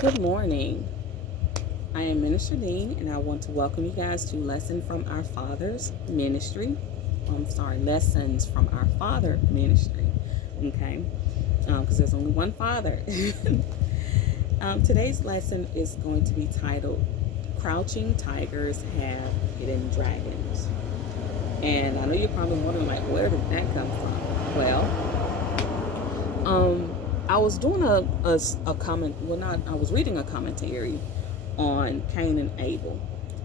Good morning. I am Minister Dean, and I want to welcome you guys to Lesson from Our Father's Ministry. Lessons from Our Father Ministry. Okay, because there's only one Father. Today's lesson is going to be titled "Crouching Tigers Have Hidden Dragons." And I know you're probably wondering, like, where did that come from? I was doing a comment. Well, not. I was reading a commentary on Cain and Abel,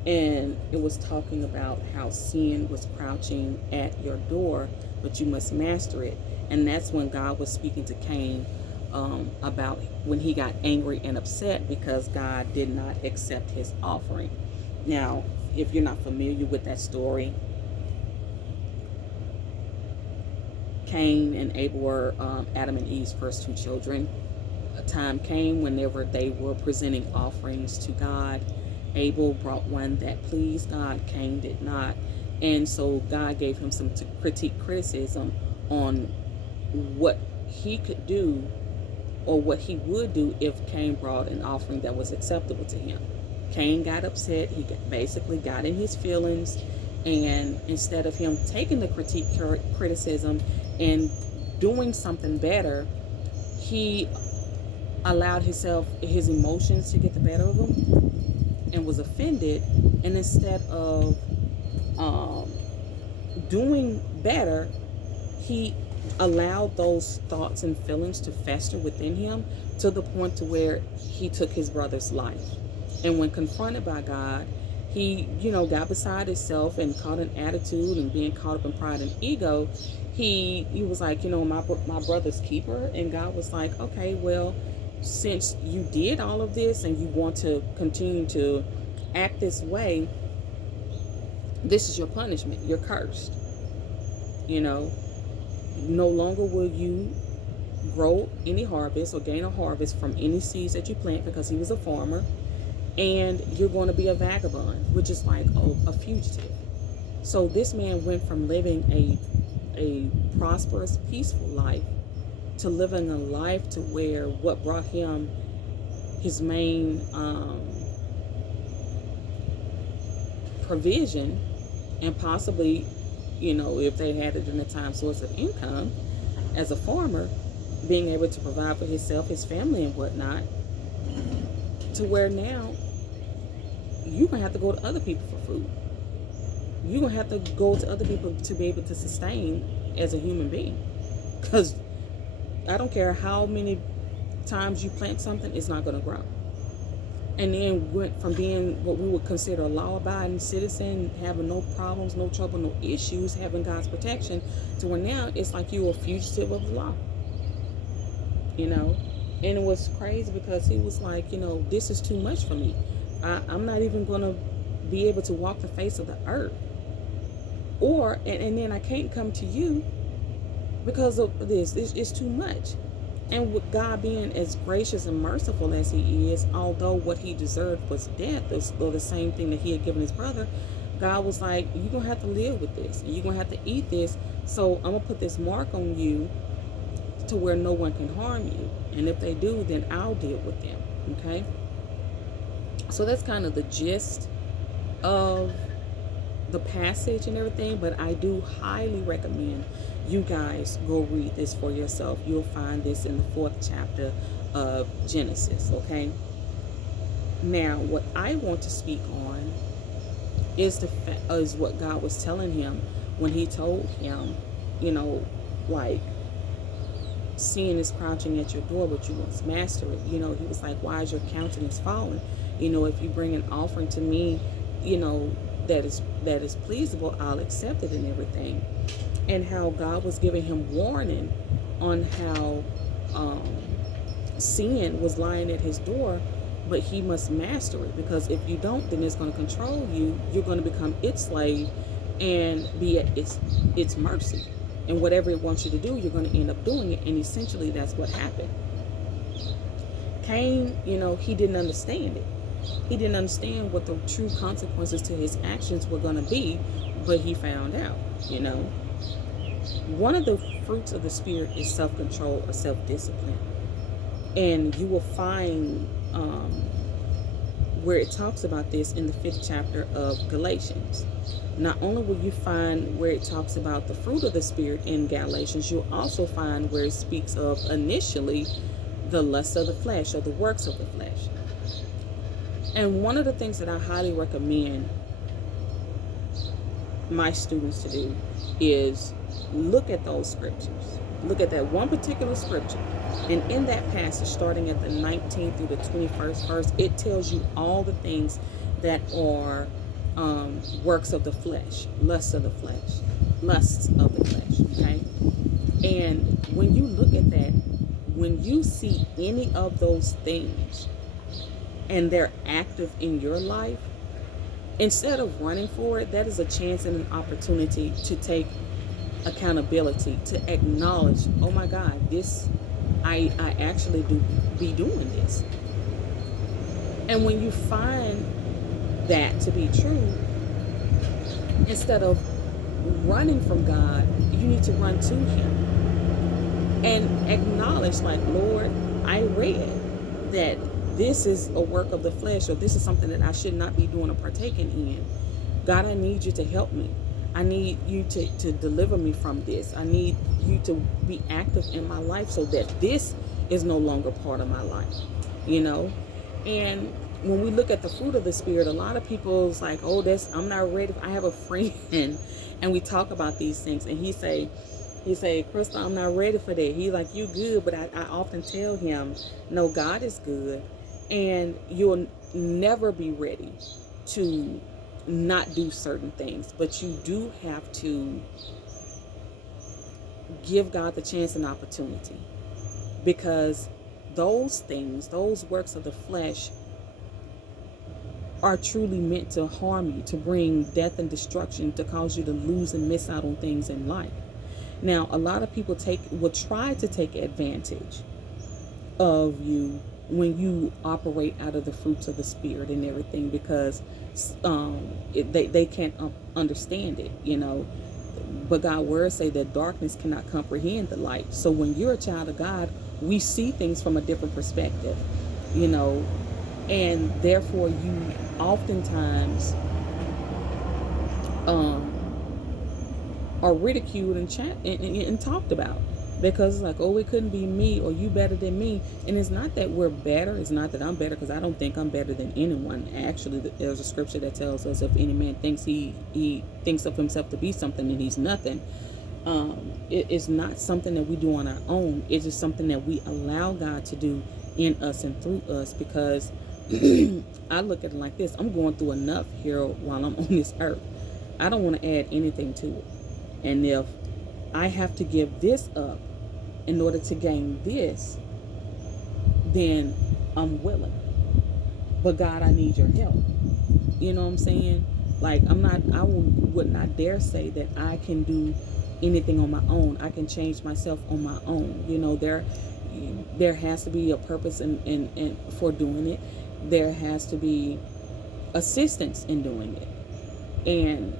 and it was talking about how sin was crouching at your door, but you must master it. And that's when God was speaking to Cain about when he got angry and upset because God did not accept his offering. Now, if you're not familiar with that story, Cain and Abel were Adam and Eve's first two children. A time came whenever they were presenting offerings to God. Abel brought one that pleased God, Cain did not. And so God gave him some criticism on what he could do or what he would do if Cain brought an offering that was acceptable to him. Cain got upset. He basically got in his feelings, and instead of him taking the criticism and doing something better, he allowed his emotions to get the better of him and was offended. And instead of um, doing better, he allowed those thoughts and feelings to fester within him to the point to where he took his brother's life. And when confronted by God, he, got beside himself and caught an attitude and being caught up in pride and ego. He was like, my brother's keeper. And God was like, okay, well, since you did all of this and you want to continue to act this way, this is your punishment. You're cursed. No longer will you grow any harvest or gain a harvest from any seeds that you plant, because he was a farmer. And you're going to be a vagabond, which is like a fugitive. So this man went from living a prosperous, peaceful life to living a life to where what brought him his main provision, and possibly, if they had it in a time, source of income as a farmer, being able to provide for himself, his family, and whatnot, to where now you're going to have to go to other people for food. You're going to have to go to other people to be able to sustain as a human being. Because I don't care how many times you plant something, it's not going to grow. And then went from being what we would consider a law-abiding citizen, having no problems, no trouble, no issues, having God's protection, to where now it's like you're a fugitive of the law. And it was crazy because he was like, this is too much for me. I'm not even going to be able to walk the face of the earth. And then I can't come to you because of this. It's too much. And with God being as gracious and merciful as he is, although what he deserved was death, or the same thing that he had given his brother, God was like, you're going to have to live with this. You're going to have to eat this. So I'm going to put this mark on you to where no one can harm you. And if they do, then I'll deal with them. Okay? So that's kind of the gist of the passage and everything, but I do highly recommend you guys go read this for yourself. You'll find this in the 4th chapter of Genesis. Okay, now what I want to speak on is is what God was telling him when he told him, like, sin is crouching at your door, but you must master it. He was like, why is your countenance fallen? If you bring an offering to me, that is pleasable, I'll accept it and everything. And how God was giving him warning on how sin was lying at his door, but he must master it, because if you don't, then it's going to control you. You're going to become its slave and be at its mercy. And whatever it wants you to do, you're going to end up doing it. And essentially that's what happened. Cain, he didn't understand it. He didn't understand what the true consequences to his actions were going to be, but he found out. One of the fruits of the Spirit is self-control or self-discipline. And you will find where it talks about this in the 5th chapter of Galatians. Not only will you find where it talks about the fruit of the Spirit in Galatians, you'll also find where it speaks of initially the lust of the flesh or the works of the flesh. And one of the things that I highly recommend my students to do is look at those scriptures. Look at that one particular scripture. And in that passage, starting at the 19th through the 21st verse, it tells you all the things that are works of the flesh, lusts of the flesh, okay? And when you look at that, when you see any of those things and they're active in your life, instead of running for it, that is a chance and an opportunity to take accountability, to acknowledge, oh my God, I actually do be doing this. And when you find that to be true, instead of running from God, you need to run to Him and acknowledge, like, Lord, I read that this is a work of the flesh, or this is something that I should not be doing or partaking in. God, I need you to help me. I need you to deliver me from this. I need you to be active in my life so that this is no longer part of my life, And when we look at the fruit of the Spirit, a lot of people's like, oh, I'm not ready. I have a friend and we talk about these things, and he say, Crystal, I'm not ready for that. He's like, you good, but I often tell him, no, God is good, and you'll never be ready to not do certain things, but you do have to give God the chance and opportunity, because those things, those works of the flesh, are truly meant to harm you, to bring death and destruction, to cause you to lose and miss out on things in life. Now, a lot of people will try to take advantage of you when you operate out of the fruits of the Spirit and everything, because they can't understand it, But God's word say that darkness cannot comprehend the light. So when you're a child of God, we see things from a different perspective, and therefore you oftentimes are ridiculed and talked about, because it's like, oh, it couldn't be me, or you better than me. And it's not that we're better. It's not that I'm better, because I don't think I'm better than anyone. Actually, there's a scripture that tells us, if any man thinks he thinks of himself to be something, then he's nothing. It is not something that we do on our own. It's just something that we allow God to do in us and through us, because I look at it like this. I'm going through enough here while I'm on this earth. I don't want to add anything to it. And if I have to give this up in order to gain this, then I'm willing. But God, I need your help. You know what I'm saying? Like, I would not dare say that I can do anything on my own. I can change myself on my own. There has to be a purpose in for doing it. There has to be assistance in doing it. And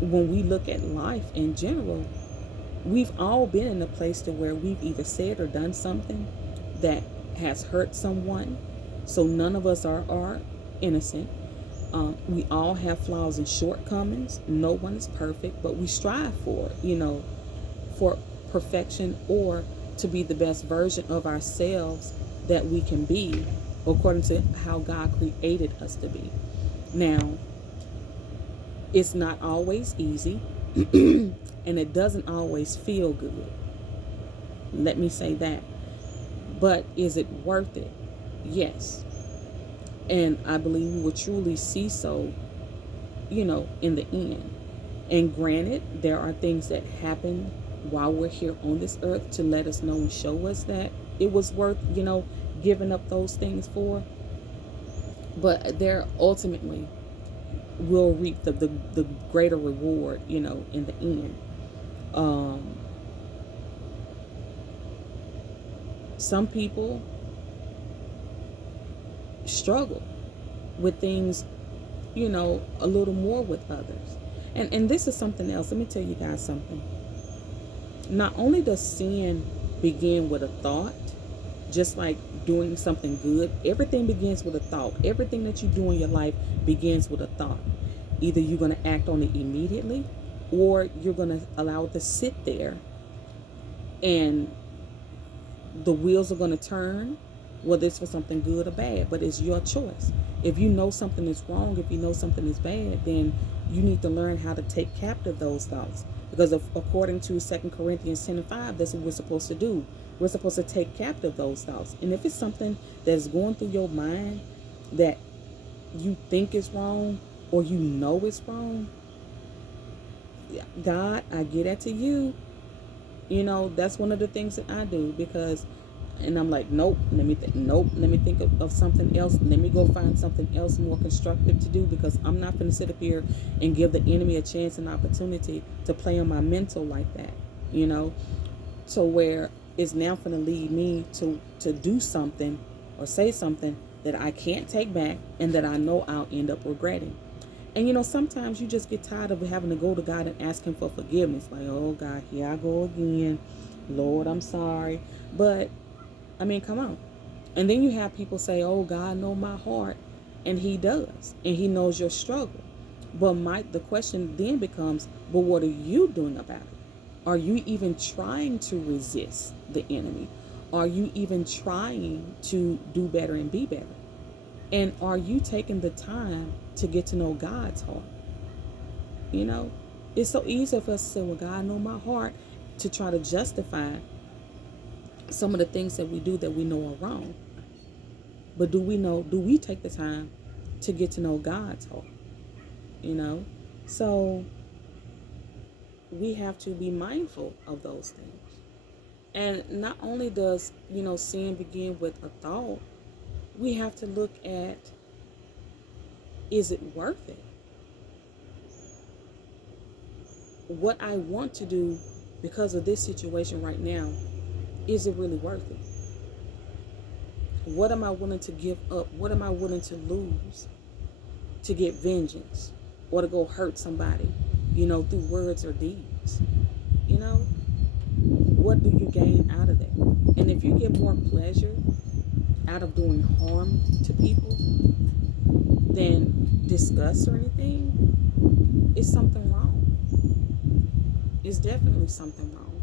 when we look at life in general, we've all been in a place to where we've either said or done something that has hurt someone. So none of us are innocent. We all have flaws and shortcomings. No one is perfect, but we strive for perfection, or to be the best version of ourselves that we can be, according to how God created us to be. Now, it's not always easy, and it doesn't always feel good. Let me say that. But is it worth it? Yes. And I believe we will truly see so, in the end. And granted, there are things that happen while we're here on this earth to let us know and show us that it was worth, giving up those things for. But there ultimately will reap the greater reward, in the end. Some people struggle with things, a little more with others. And this is something else. Let me tell you guys something. Not only does sin begin with a thought, Just like doing something good, everything begins with a thought. Everything that you do in your life begins with a thought. Either you're going to act on it immediately, or you're going to allow it to sit there, and the wheels are going to turn, whether it's for something good or bad, but it's your choice. If you know something is wrong, if you know something is bad, then you need to learn how to take captive those thoughts. Because according to 2 Corinthians 10:5, that's what we're supposed to do. We're supposed to take captive those thoughts. And if it's something that's going through your mind that you think is wrong, or you know it's wrong, God, I get that to you. That's one of the things that I do, because, and I'm like, nope, let me think, nope, let me think of something else. Let me go find something else more constructive to do, because I'm not going to sit up here and give the enemy a chance and opportunity to play on my mental like that, to where it's now going to lead me to do something or say something that I can't take back, and that I know I'll end up regretting. And sometimes you just get tired of having to go to God and ask him for forgiveness. Like, oh God, here I go again. Lord, I'm sorry. But, I mean, come on. And then you have people say, oh, God knows my heart. And he does. And he knows your struggle. But the question then becomes, but what are you doing about it? Are you even trying to resist the enemy? Are you even trying to do better and be better? And are you taking the time to get to know God's heart? It's so easy for us to say, well, God knows my heart, to try to justify some of the things that we do that we know are wrong. But do we take the time to get to know God's heart? So we have to be mindful of those things. And not only does, sin begin with a thought, we have to look at, is it worth it? What I want to do because of this situation right now, is it really worth it? What am I willing to give up? What am I willing to lose to get vengeance, or to go hurt somebody, through words or deeds? What do you gain out of that? And if you get more pleasure out of doing harm to people than disgust or anything, it's something wrong. It's definitely something wrong.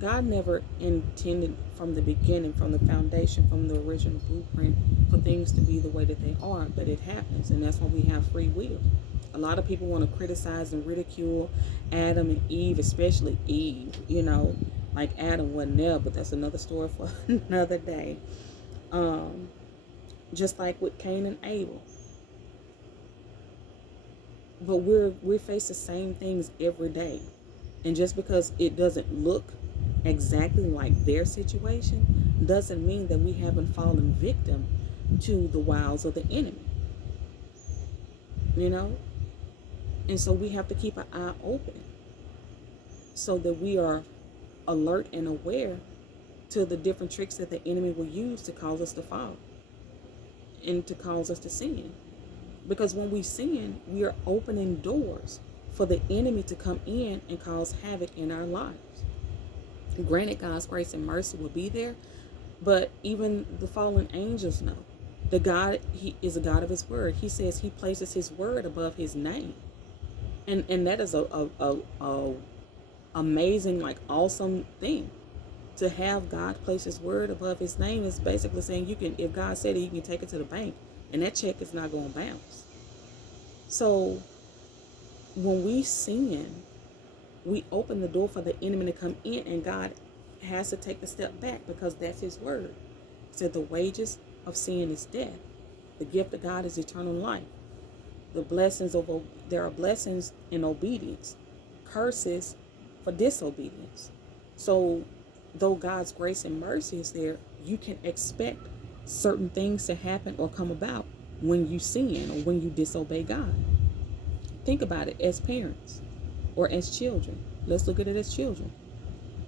God never intended from the beginning, from the foundation, from the original blueprint, for things to be the way that they are, but it happens, and that's why we have free will. A lot of people want to criticize and ridicule Adam and Eve, especially Eve, like Adam wasn't there, but that's another story for another day. Just like with Cain and Abel. But we face the same things every day. And just because it doesn't look exactly like their situation doesn't mean that we haven't fallen victim to the wiles of the enemy. And so we have to keep an eye open so that we are alert and aware to the different tricks that the enemy will use to cause us to fall and to cause us to sin. Because when we sin, we are opening doors for the enemy to come in and cause havoc in our lives. Granted, God's grace and mercy will be there, but even the fallen angels know. The God, he is a God of his word. He says he places his word above his name. And that is a amazing, like, awesome thing. To have God place his word above his name is basically saying if God said it, you can take it to the bank, and that check is not going to bounce. So when we sin, we open the door for the enemy to come in, and God has to take the step back, because that's his word. He said the wages of sin is death. The gift of God is eternal life. There are blessings in obedience, curses for disobedience. So though God's grace and mercy is there, you can expect certain things to happen or come about when you sin or when you disobey God. Think about it as parents or as children. Let's look at it as children.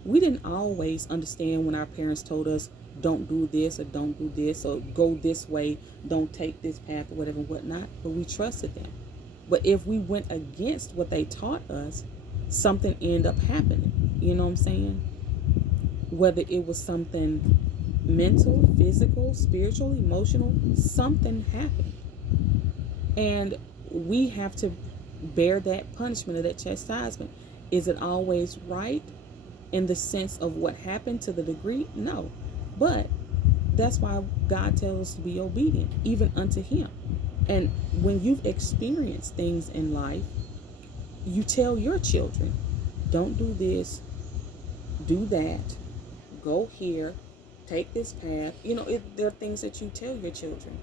We didn't always understand when our parents told us, don't do this or don't do this, or go this way, don't take this path or whatever and whatnot, but we trusted them. But if we went against what they taught us, something ended up happening. You know what I'm saying? whether it was something mental, physical, spiritual, emotional, something happened. And we have to bear that punishment or that chastisement. Is it always right in the sense of what happened to the degree? No. But that's why God tells us to be obedient, even unto Him. And when you've experienced things in life, you tell your children, don't do this, do that, go here, take this path. There are things that you tell your children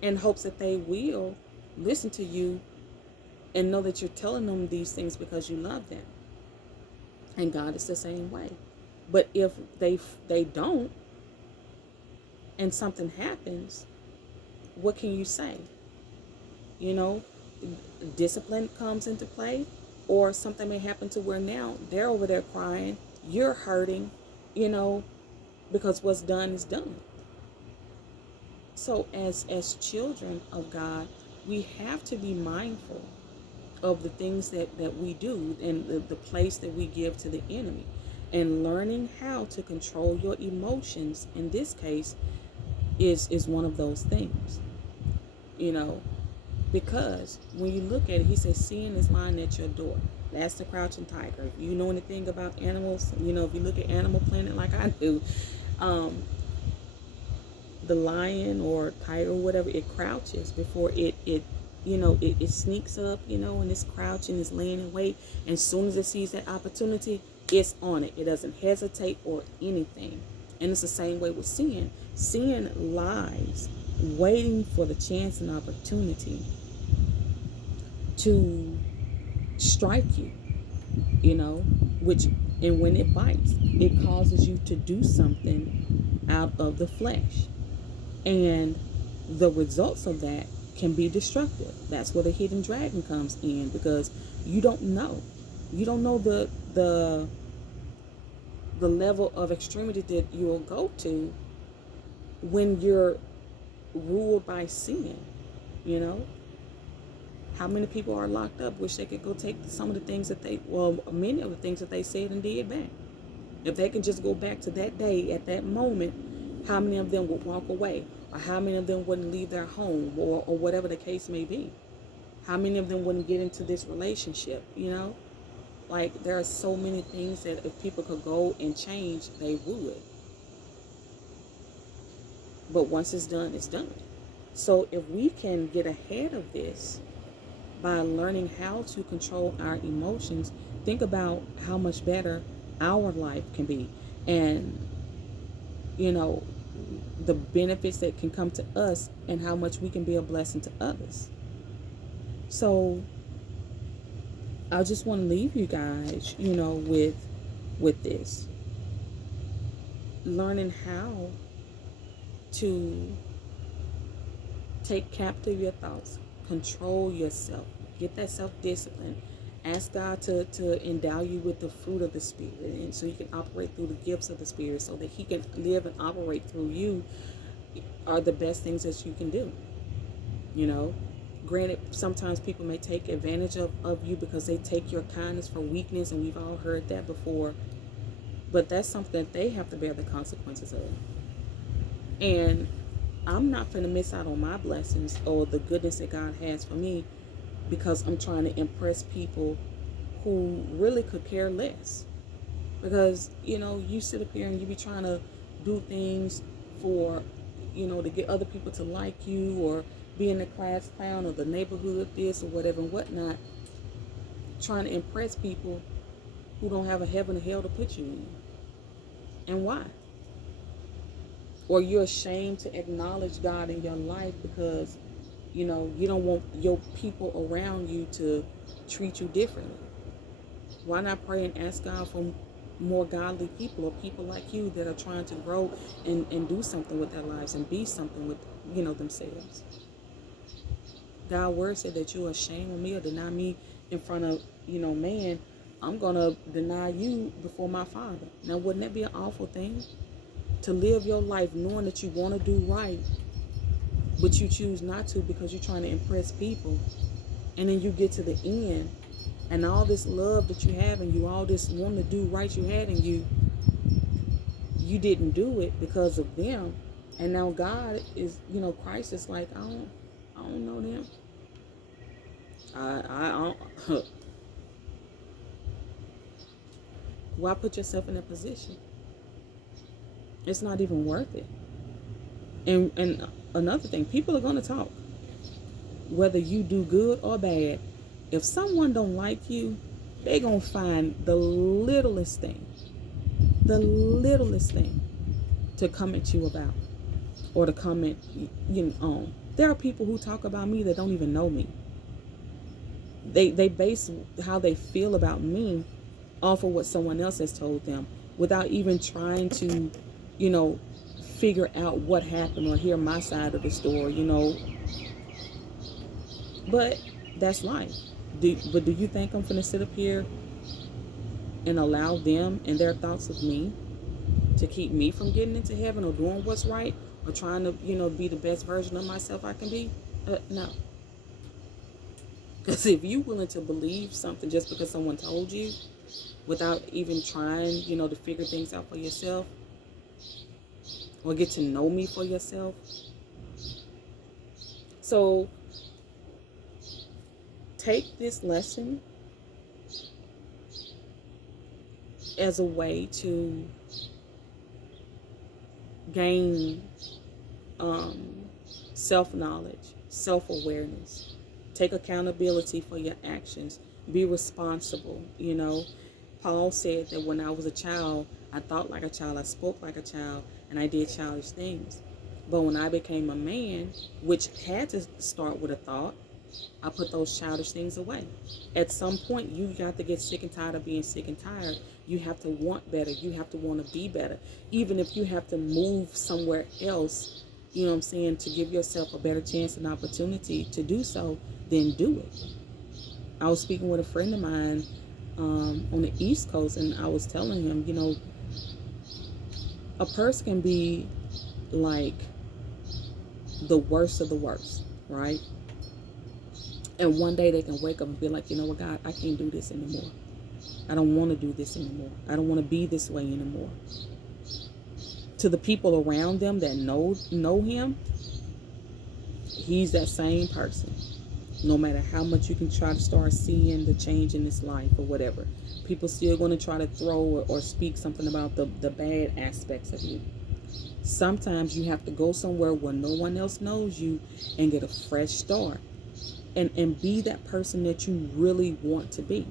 in hopes that they will listen to you and know that you're telling them these things because you love them. And God is the same way. But if they don't, and something happens, what can you say? Discipline comes into play, or something may happen to where now they're over there crying, you're hurting, because what's done is done. So as children of God, we have to be mindful of the things that we do and the place that we give to the enemy, and learning how to control your emotions in this case is one of those things. Because when you look at it, he says sin is lying at your door. That's the crouching tiger. If you know anything about animals, if you look at Animal Planet like I do, the lion or tiger or whatever, it crouches before it sneaks up, and it's crouching, it's laying in wait. And as soon as it sees that opportunity, it's on it. It doesn't hesitate or anything. And it's the same way with sin. Sin lies waiting for the chance and opportunity to strike you, and when it bites, it causes you to do something out of the flesh. And the results of that can be destructive. That's where the hidden dragon comes in, because you don't know. You don't know the level of extremity that you will go to when you're ruled by sin. How many people are locked up wish they could go take some of the things that many of the things that they said and did back. If they can just go back to that day, at that moment, how many of them would walk away? Or how many of them wouldn't leave their home, or whatever the case may be? How many of them wouldn't get into this relationship, Like, there are so many things that if people could go and change, they would. But once it's done, it's done. So if we can get ahead of this by learning how to control our emotions, think about how much better our life can be. And, the benefits that can come to us and how much we can be a blessing to others. So I just want to leave you guys, with this. Learning how to take captive your thoughts, control yourself, get that self-discipline. Ask God to endow you with the fruit of the Spirit, and so you can operate through the gifts of the Spirit, so that He can live and operate through you, are the best things that you can do. Granted, sometimes people may take advantage of you because they take your kindness for weakness, and we've all heard that before. But that's something that they have to bear the consequences of. And I'm not going to miss out on my blessings or the goodness that God has for me because I'm trying to impress people who really could care less. Because, you sit up here and you be trying to do things for, to get other people to like you, or be in the class clown or the neighborhood this or whatever and whatnot, trying to impress people who don't have a heaven or hell to put you in. And why? Or you're ashamed to acknowledge God in your life because, you don't want your people around you to treat you differently. Why not pray and ask God for more godly people, or people like you that are trying to grow and do something with their lives and be something with, themselves? God's word said that you're ashamed of me or deny me in front of, man, I'm going to deny you before my Father. Now, wouldn't that be an awful thing? To live your life knowing that you want to do right, but you choose not to because you're trying to impress people. And then you get to the end, and all this love that you have in you, all this wanting to do right you had in you, you didn't do it because of them, and now God is, Christ is like, I don't know them. I don't. Why put yourself in that position? It's not even worth it. And another thing, people are gonna talk, whether you do good or bad. If someone don't like you, they gonna find the littlest thing to come at you about, or to comment on. There are people who talk about me that don't even know me. They base how they feel about me off of what someone else has told them, without even trying to, figure out what happened or hear my side of the story. But that's life. But do you think I'm gonna sit up here and allow them and their thoughts of me to keep me from getting into heaven, or doing what's right, or trying to, be the best version of myself I can be? No. Because if you're willing to believe something just because someone told you, without even trying, to figure things out for yourself, or get to know me for yourself. So take this lesson as a way to gain self-knowledge, self-awareness. Take accountability for your actions. Be responsible. Paul said that when I was a child, I thought like a child, I spoke like a child, and I did childish things. But when I became a man, which had to start with a thought, I put those childish things away. At some point, you got to get sick and tired of being sick and tired. You have to want better. You have to want to be better. Even if you have to move somewhere else, to give yourself a better chance and opportunity to do so, then do it. I was speaking with a friend of mine on the East Coast, and I was telling him, a person can be like the worst of the worst, right? And one day they can wake up and be like, you know what, God, I can't do this anymore. I don't want to do this anymore. I don't want to be this way anymore. To the people around them that know him, he's that same person. No matter how much you can try to start seeing the change in his life or whatever, people still going to try to throw or speak something about the bad aspects of you. Sometimes you have to go somewhere where no one else knows you and get a fresh start. And be that person that you really want to be.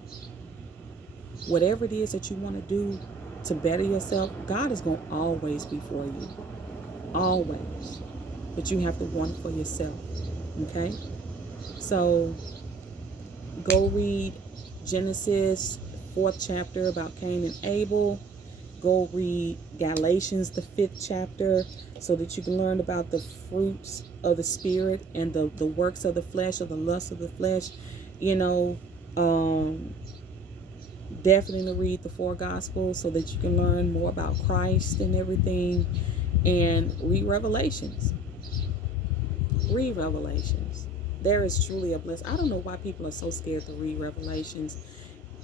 Whatever it is that you want to do to better yourself, God is going to always be for you. Always. But you have to want it for yourself. Okay? So, go read Genesis 4th chapter about Cain and Abel. Go read Galatians, the 5th chapter, so that you can learn about the fruits of the Spirit and the works of the flesh, or the lust of the flesh. Definitely read the 4 Gospels so that you can learn more about Christ and everything. And read Revelations. Read Revelations. There is truly a blessing. I don't know why people are so scared to read Revelations.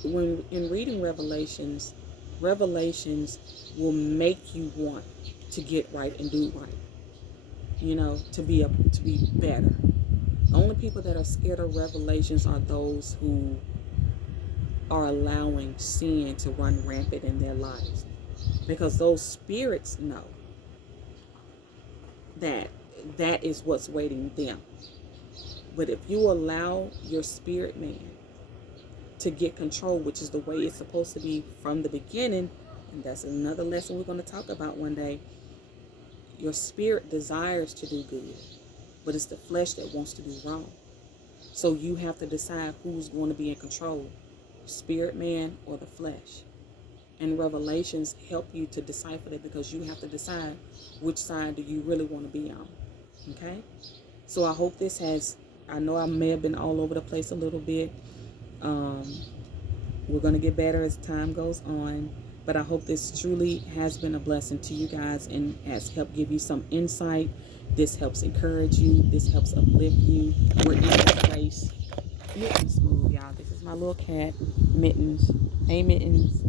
When in reading Revelations will make you want to get right and do right. To be better. The only people that are scared of Revelations are those who are allowing sin to run rampant in their lives, because those spirits know that is what's waiting them. But if you allow your spirit man to get control, which is the way it's supposed to be from the beginning, and that's another lesson we're going to talk about one day. Your spirit desires to do good, but it's the flesh that wants to do wrong. So you have to decide who's going to be in control, spirit man or the flesh. And Revelations help you to decipher that, because you have to decide which side do you really want to be on. Okay? So I hope this I know I may have been all over the place a little bit. We're going to get better as time goes on. But I hope this truly has been a blessing to you guys and has helped give you some insight. This helps encourage you. This helps uplift you. We're in this place. Mittens move, y'all. This is my little cat, Mittens. Hey, Mittens.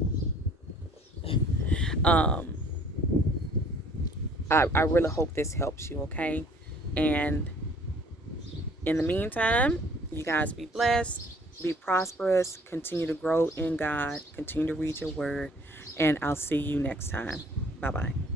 I really hope this helps you, okay? And in the meantime, you guys be blessed, be prosperous, continue to grow in God, continue to read your word, and I'll see you next time. Bye bye.